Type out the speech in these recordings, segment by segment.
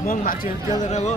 Mau macet jalan apa?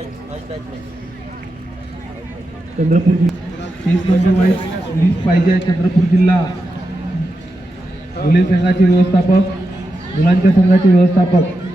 Chandrapur चंद्रपुर जिला मुले संघा व्यवस्थापक मुला व्यवस्थापक